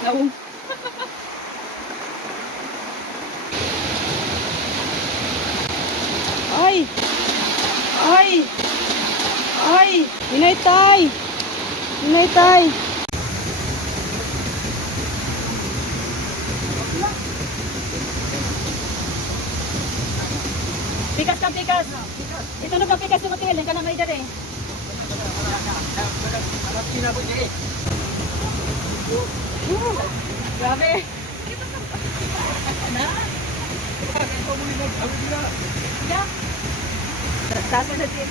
Naung. Ay! Ay! Ay! Inaytay! Inaytay! Pikas ka, pikas! Ito na pang pikas sa motel, ka na may dali. Grabe! Ya. Taas mo sa tip.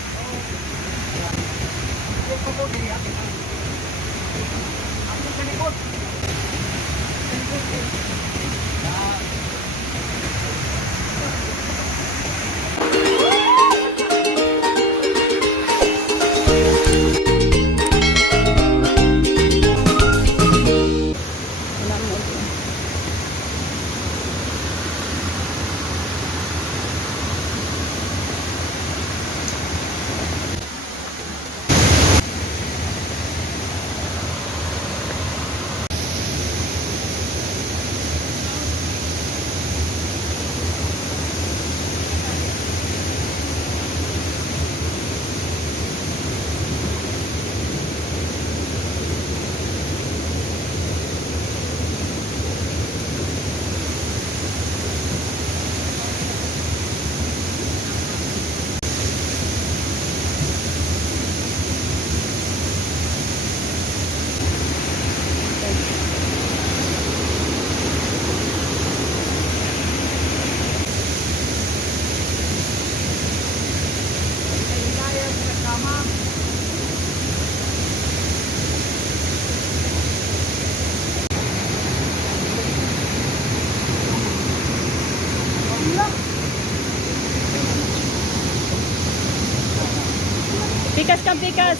Pikas kang pikas.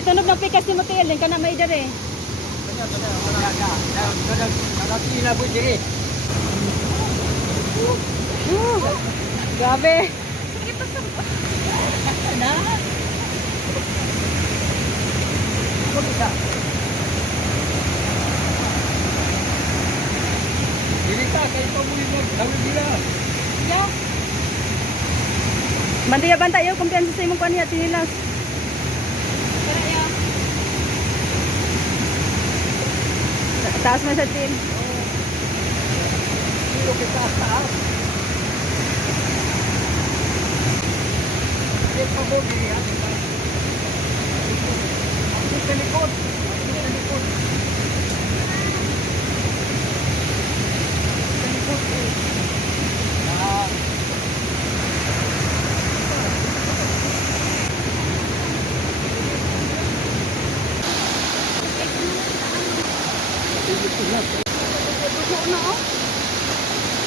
Itunog ng pikas ni motel, ka na may dali. Grabe. Na. Dili ka kay pamulit mo, dawid dila. Ya. Bantiya bantay yo kumpiyansa sa imong kaniya tinilas. Kara ya. Taas mo sa tin. Dilo kita taas. Kay pamulit ya. Ang telepon.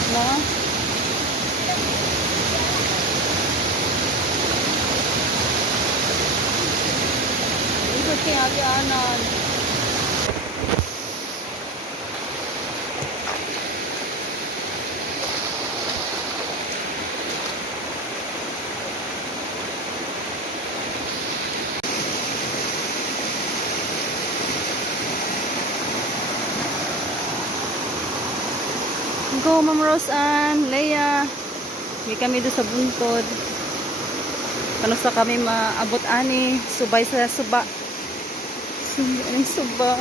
Na. Ikot kay ate Anan. Go, Ma'am Roseanne, Leia. Hindi kami doon sa buntod. Kano sa kami maabot ani, subay sa suba. Suba.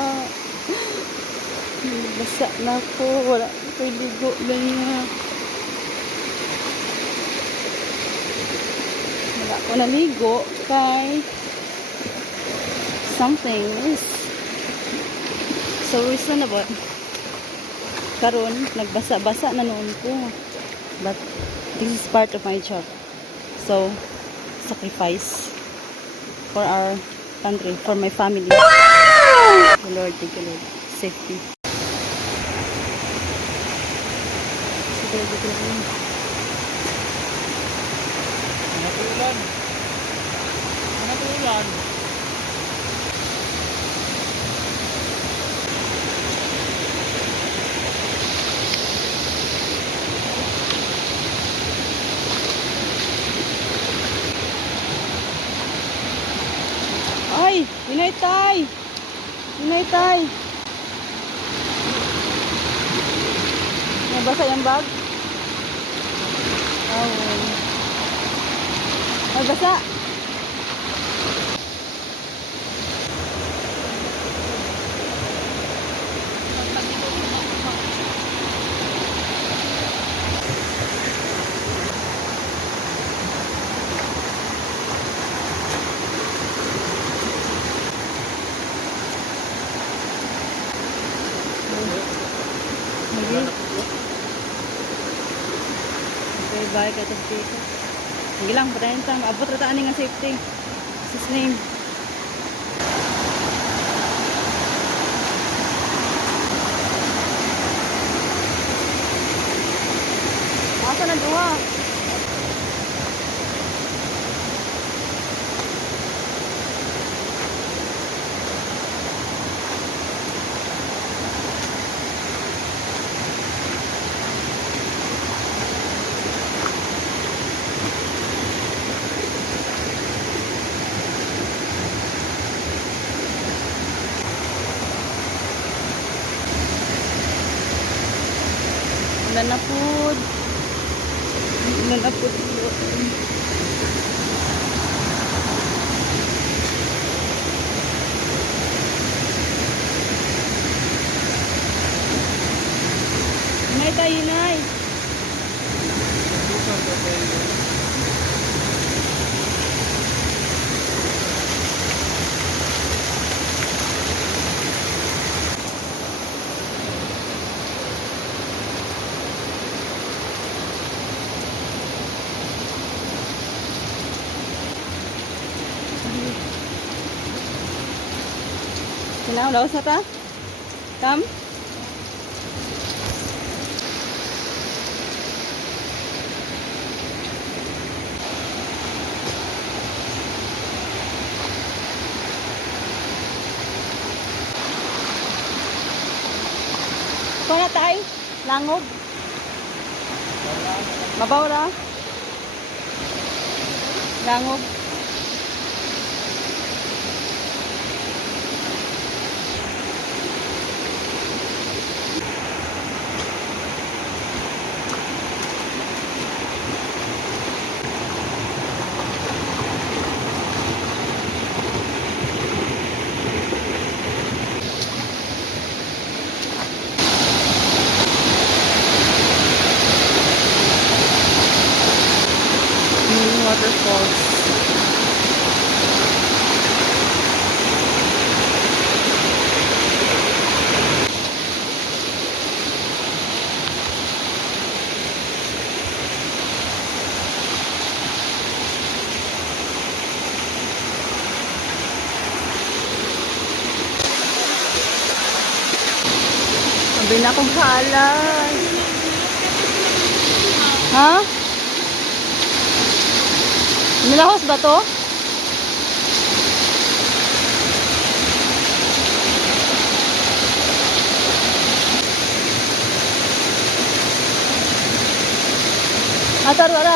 Basa na ko, wala ko'y ligo ganyan. Wala ko naligo kay something is so reasonable. Karon nagbasa-basa na noon ko, but this is part of my job, so sacrifice for our country, for my family. Thank you Lord, thank you Lord. Safety. Sige, dito lang. Natulan. Natulan. Ay, inaytay. Inaytay. Nabasa yung bag? Oh. Nabasa. Okay, bye ka tapos dito. Sige lang, patayin sa maabot rataan nga safety. His name. Asa na duha? Ulan na food. Ulan na food. Inay tayo, inay. Sinaw, laos na ta? Come. Kung na tayo, langog. Mabaw ra. Langog. Waterfalls. Sabi na akong halas. Ha? Nilahos ba to? Atar, wala.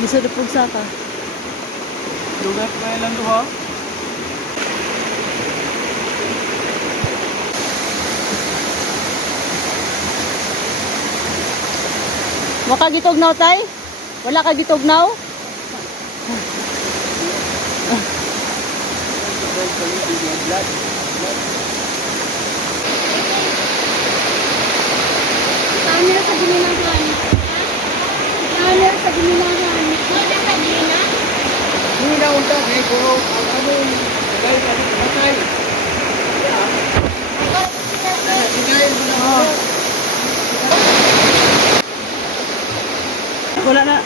Bisa dipugsa ka. Lugat pa ilan to ha? Waka gitugnaw tay? Wala ka gitugnaw? Camera sa gininahan. Camera sa gininahan. Wala sa gina? Hindi na unta, may kuro. Ano yung dahil ka dito matay? Dahil mo na ako. Wala na.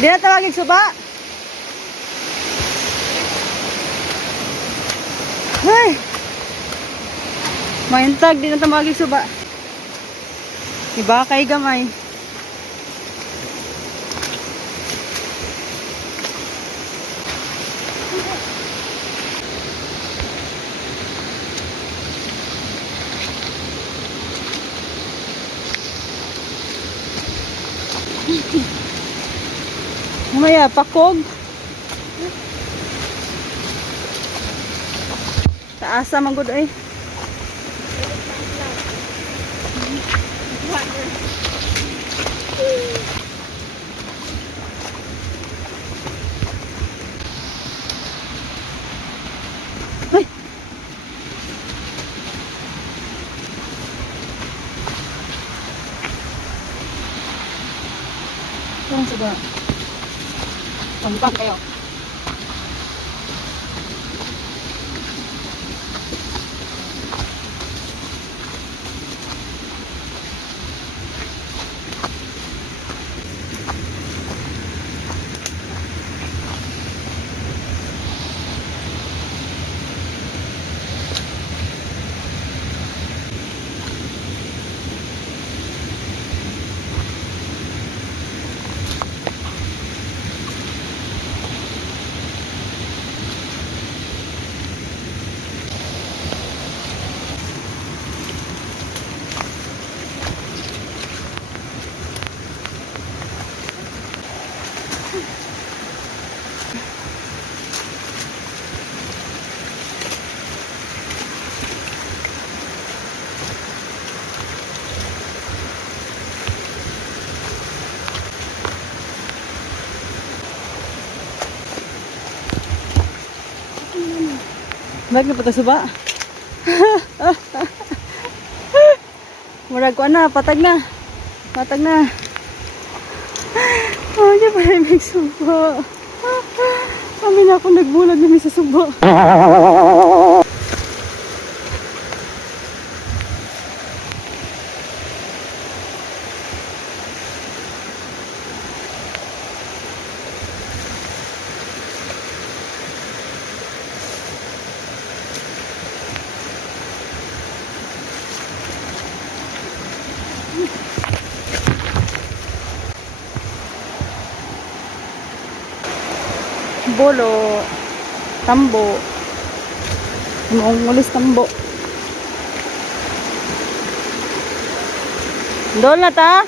Di na tawagin suba. Ay. Maintag, di na tawagin suba. Iba kay gamay. Mamaya, pakog. Taasa man gud ay. Ay. Saan sa ba? Pagpag kayo. Baik na patag suba. Murag ko na, patag na. Patag na. Oh, di ba may suba? Kami na ako nagbulag na may sa suba. Bolo, tambo, mulis tambo. Dol na ta?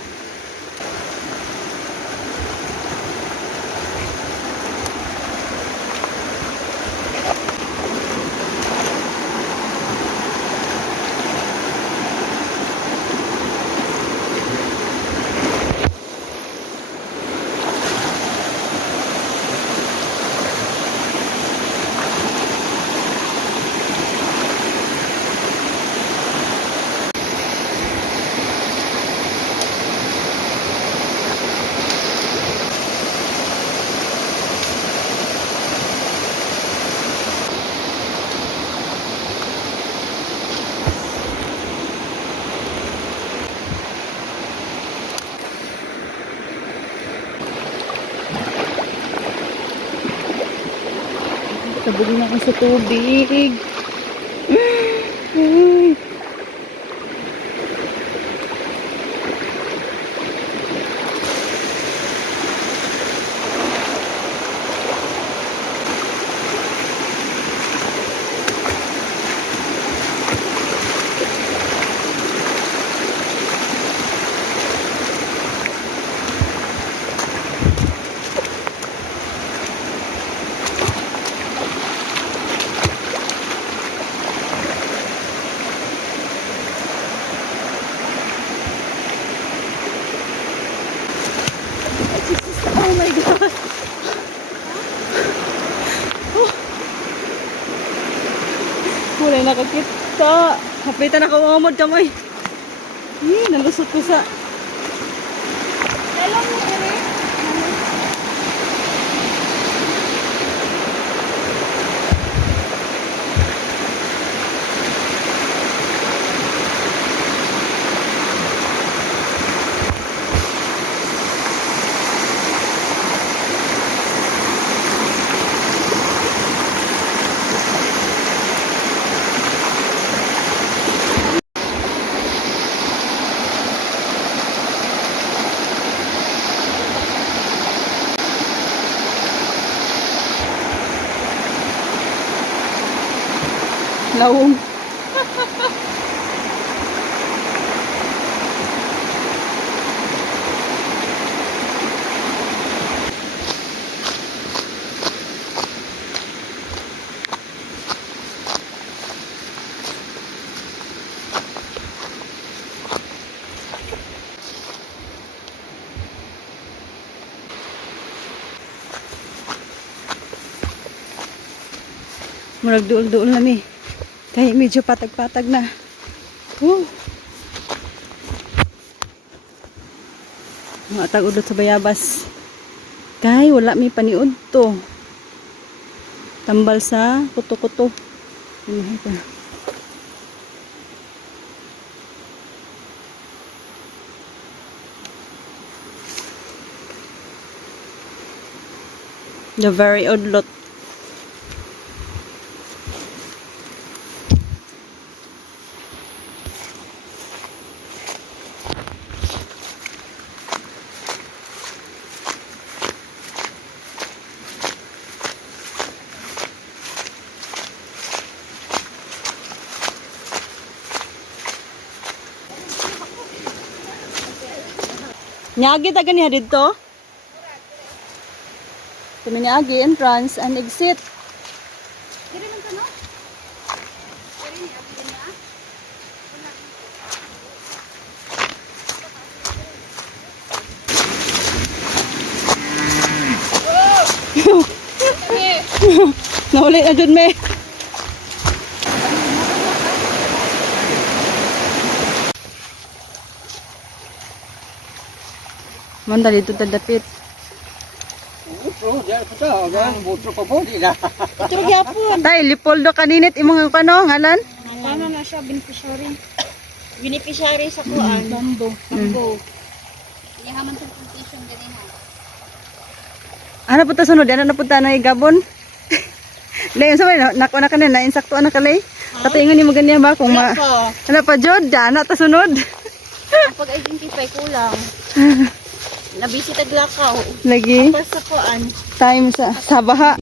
Sabugin ako sa tubig. Ay. Oh my God! Wala nakakita. Kapitan ako umamod kamay. Nalusot ko sa... Dalang mo ere. Naung. Murag duol-duol na mi. Kaya medyo patag-patag na. Woo! Mga tag-udot sa bayabas. Kay wala mi paniud to. Tambal sa kuto-kuto. Ano pa? The very odd lot. Nyagi taga niya dito. Kami niagi entrance and exit. Diri man tanong. Diri ni abi din ah. Nauli na dun me. Manda dito tadapit. Butro, diyan po ta. Hanggang butro pa po. Di na. Ito gyapon. Tay, Lipoldo kaninit imong kano ngalan? Ano na siya beneficiary. Beneficiary sa kuan. Bambo. Bambo. Iyahaman tong position diri na. Ano po ta sunod? Ano na po ta na Gabon? Lain sa mga nako na kanina insakto na kalay. Katingan ni mo ganyan ba kung ma ano pa jud na ta sunod. Ang pag-identify kulang. Nabisi taglakaw. Lagi Tapos sa kuan. time sa baha.